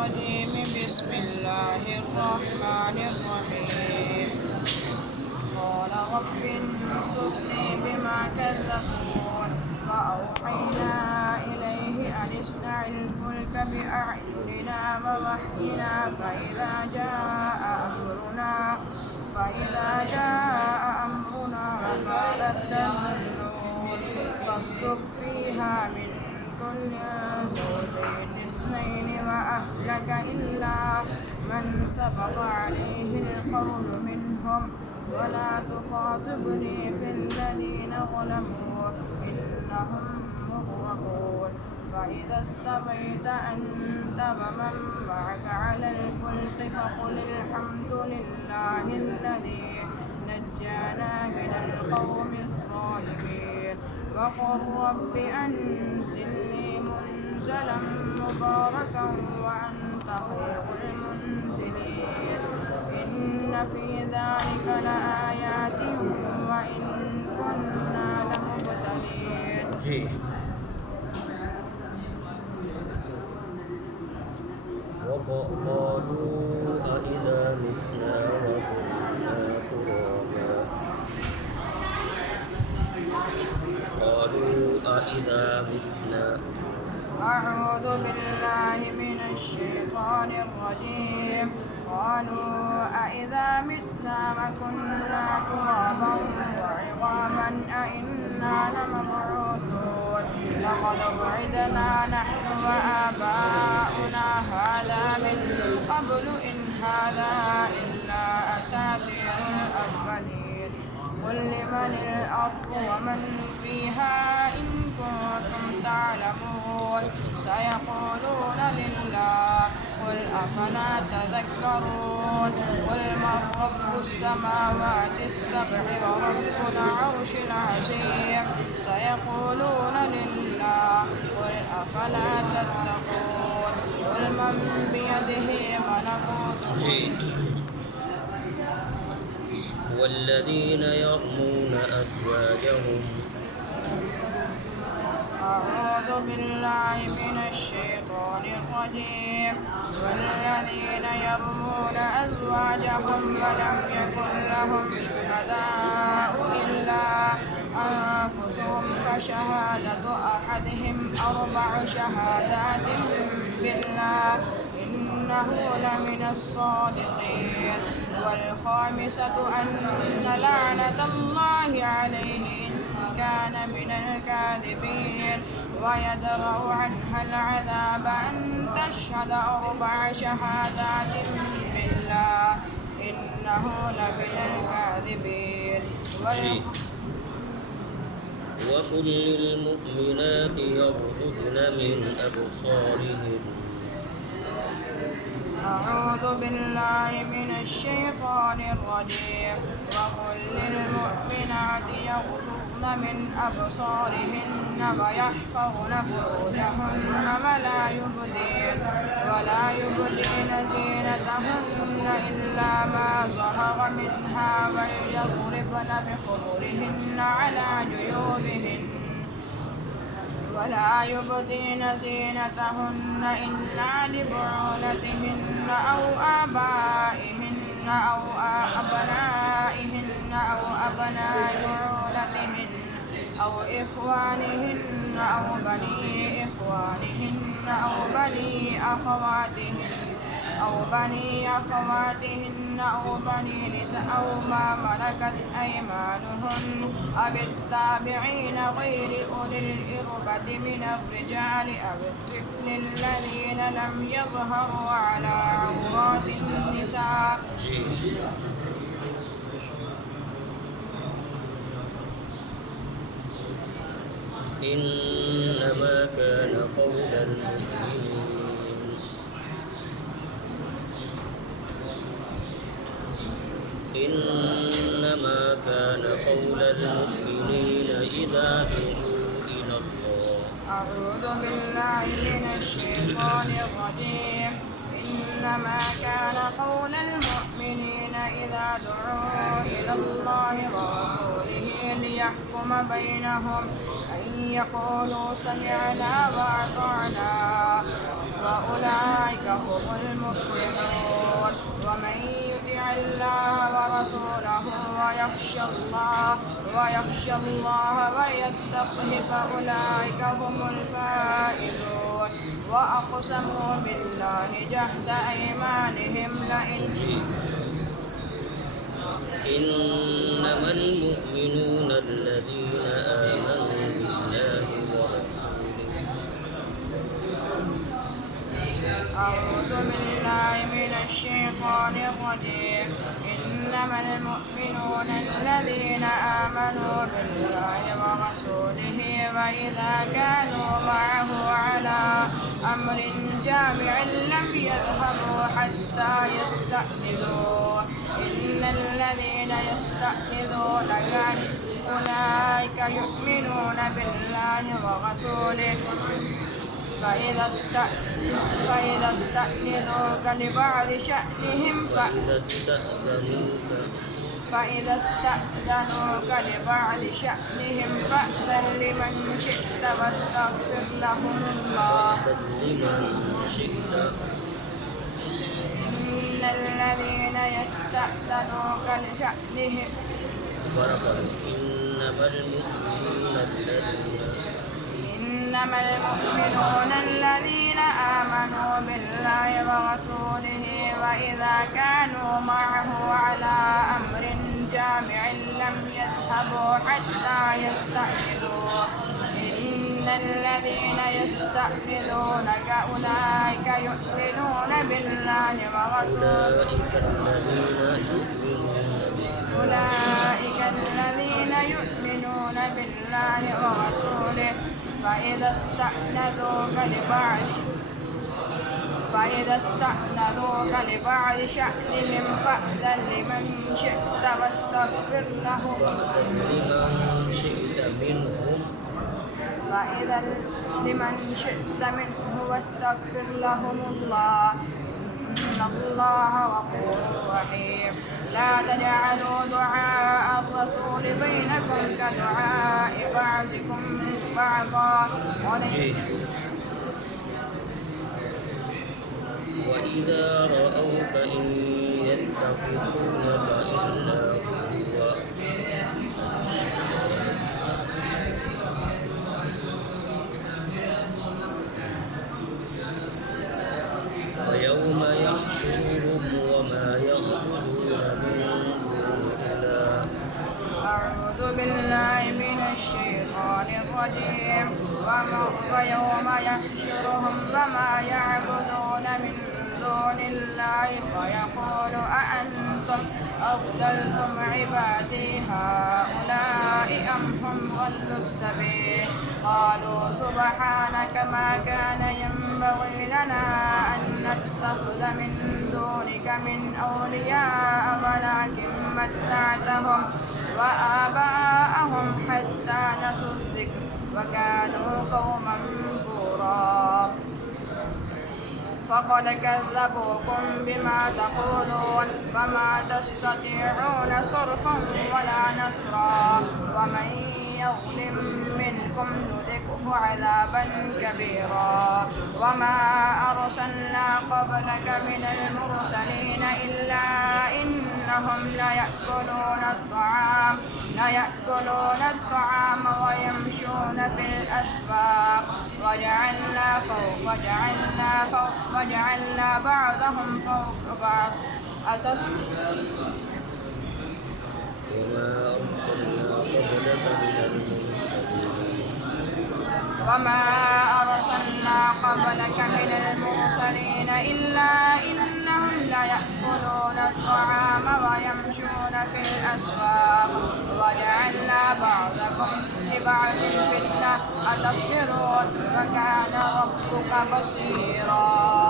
الرجيم. بسم الله الرحمن الرحيم. قال رب انصرني بما كذبون فأوحينا إليه أن اصنع الفلك بأعيننا ووحينا فإذا جاء أمرنا وفارت النور فاسلك فيها من كل زوجين اثنين وأهلك إلا من سبق عليه القول منهم ولا تخاطبني في الذين ظلموا إنهم مغرقون. فإذا استويت أنت ومن معك على الفلك فقل الحمد لله الذي نجانا من القوم الظالمين وقل رب أنزلني منزلا مباركا وأنت خير المنزلين. إن في ذلك لآيات وإن كنا لمبتلين. وقالوا أإذا متنا وكنا ترابا أعوذ بالله من الشيطان الرجيم. قالوا أإذا متنا وكنا ترابا وعظاما أإنا لمبعوثون لقد وعدنا نحن وآباؤنا هذا من قبل إن هذا إلا أساطير الأولين. قل لمن الأرض ومن فيها إن كنتم تعلمون سيقولون لله قل أفلا تذكرون. قل من رب السماوات السبع ورب العرش العظيم سيقولون لله قل أفلا تتقون. قل من بيده ملكوت والذين يرمون أزواجهم أعوذ بالله من الشيطان الرجيم. والذين يرمون أزواجهم ولم يكن لهم شهداء إلا أنفسهم فشهادة أحدهم 4 شهادات بالله إنه لمن الصادقين. والخامسة أن لعنة الله عليه إن كان من الكاذبين ويدرأ عنها العذاب أن تشهد 4 شهادات بالله إنه لمن الكاذبين. وقل للمؤمنات يغضضن من أبصارهن أعوذ بالله من الشيطان الرجيم. وقل للمؤمنات يغضضن من أبصارهن ويحفظن فروجهن ولا يبدين زينتهن إلا ما ظهر منها وليضربن بخمرهن على جيوبهن ولا يبدين زينتهن إلا لبعولتهن أو آبائهن أو أبنائهن أو أبناء بعولتهن أو إخوانهن أو بني إخوانهن أو بني أخواتهن أو بني نساء أو ما ملكت أيمانهن أو التابعين غير أولي الإربة من الرجال أو الطفل الذين لم يظهروا على عورات النساء. إنما كان قول المؤمنين إذا دعوا إلى الله. أعوذ بالله من الشيطان الرجيم. إنما كان قول المؤمنين إذا دعوا إلى الله ورسوله ليحكم بينهم أن يقولوا سمعنا وأطعنا وأولئك هم المفلحون ومن يطع الله ورسوله ويخشى الله ويتقه فأولئك هم الفائزون وأقسموا بالله جهد أيمانهم لئن إنما المؤمنون الذين آمنوا بالله ورسوله. أعوذ بالله من الشيطان الرجيم إنما المؤمنون الذين آمنوا بالله ورسوله وإذا كانوا معه على أمر جامع لم يذهبوا حتى يستأذنوه إن الذين يستأذنونك أولئك يؤمنون بالله ورسوله فإذا استأذنوك لبعض شأنهم فأذن لمن شئت واستغفر لهم الله إن الذين يستأذنوك لشأنهم إنما المؤمنون الذين آمنوا بالله ورسوله وإذا كانوا معه على أمر جامع لم يذهبوا حتى يستأذنوه إن الذين يستأذنونك أولئك يؤمنون بالله ورسوله فإذا استأذنوك لبعض شأنهم فأذن لمن شئت واستغفر لهم الله إن الله غفور رحيم لا تجعلوا دعاء الرسول بينكم كدعاء بعضكم بعضا وإذا رأوك إن يتخذونك إلا هزوا ويوم يحشرهم وما يعبدون من دون الله. أعوذ بالله من الشيطان الرجيم ويوم يحشرهم وما يعبدون من دون الله فيقول أأنتم أضللتم عبادي هؤلاء أم هم ضلوا السبيل قالوا سبحانك ما كان ينبغي لنا أن نتخذ من دونك من أولياء ولكن متعتهم وآباءهم حتى نسوا الذكر وكانوا قوما بورا فقد كذبوكم بما تقولون فما تستطيعون صرفا ولا نصرا ومن يظلم منكم نذقه عذابا كبيرا وما أرسلنا قبلك من المرسلين إلا إنهم ليأكلون الطعام ويمشون في الأسواق وجعلنا بعضهم فوق بعض وما أرسلنا قبلك من المرسلين إلا إنهم ليأكلون الطعام ويمشون في الأسواق وجعلنا بعضكم لبعض فتنة أتصبرون وكان ربك بصيرا.